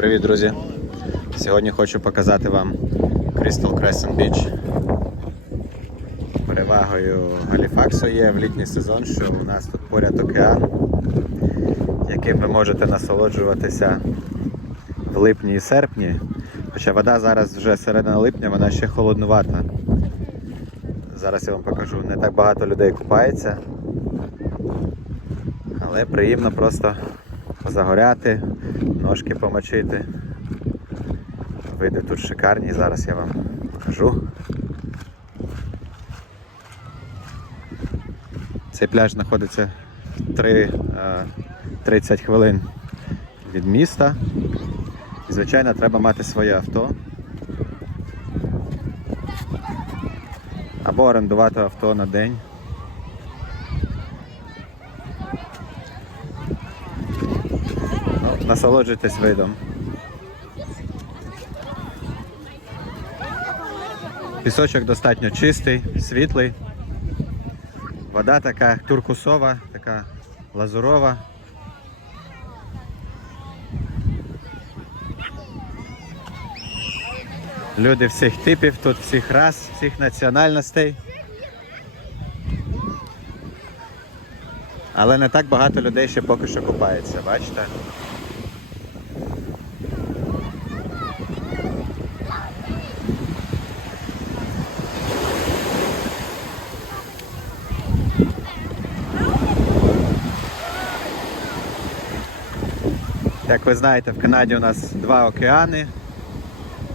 Привіт, друзі! Сьогодні хочу показати вам Crystal Crescent Beach. Перевагою Галіфаксу є в літній сезон, що у нас тут поряд океан, яким ви можете насолоджуватися в липні і серпні. Хоча вода зараз вже середина липня, вона ще холоднувата. Зараз я вам покажу, не так багато людей купається, але приємно просто позагоряти, ножки помочити. Види тут шикарні, зараз я вам покажу. Цей пляж знаходиться 3, е, 30 хвилин від міста. І, звичайно, треба мати своє авто. Або орендувати авто на день. Насолоджуйтесь видом. Пісочок достатньо чистий, світлий. Вода така туркусова, така лазурова. Люди всіх типів, тут всіх рас, всіх національностей. Але не так багато людей ще поки що купається, бачите? Як ви знаєте, в Канаді у нас два океани,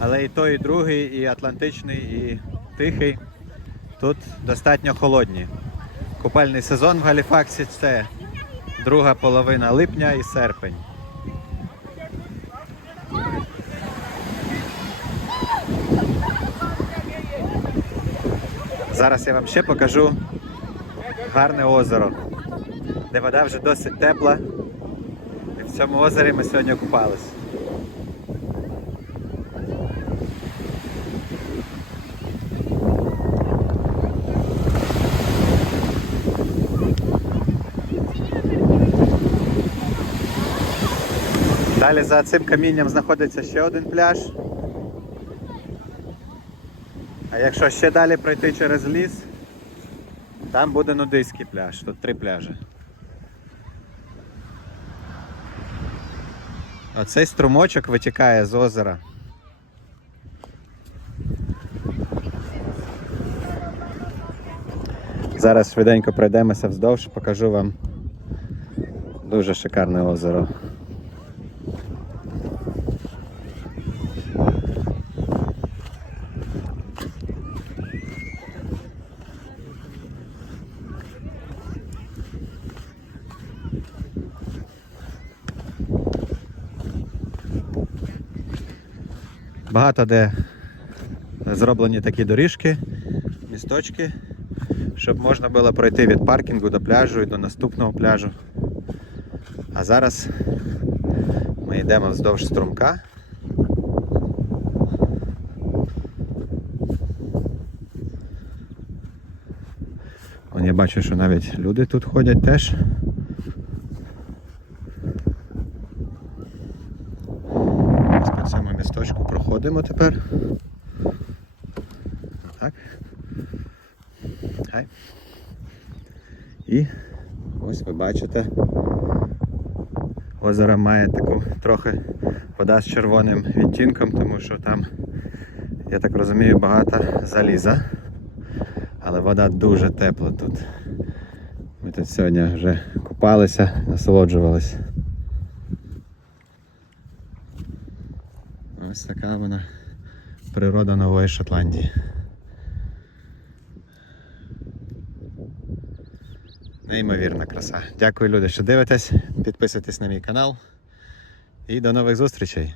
але і той, і другий, і Атлантичний, і Тихий тут достатньо холодні. Купальний сезон в Галіфаксі це друга половина липня і серпень. Зараз я вам ще покажу гарне озеро, де вода вже досить тепла. В цьому озері ми сьогодні купались. Далі за цим камінням знаходиться ще один пляж. А якщо ще далі пройти через ліс, там буде нудиський пляж. Тут три пляжі. Оцей струмочок витікає з озера. Зараз швиденько пройдемося вздовж, покажу вам дуже шикарне озеро. Багато де зроблені такі доріжки, місточки, щоб можна було пройти від паркінгу до пляжу і до наступного пляжу. А зараз ми йдемо вздовж струмка. Я бачу, що навіть люди тут ходять теж. Ось цьому місточку проходимо тепер. Так. Хай. І ось ви бачите. Озеро має таку трохи вода з червоним відтінком, тому що там, я так розумію, багато заліза. Але вода дуже тепла тут. Ми тут сьогодні вже купалися, насолоджувалися. Ось така вона природа Нової Шотландії. Неймовірна краса. Дякую, люди, що дивитесь. Підписуйтесь на мій канал. І до нових зустрічей!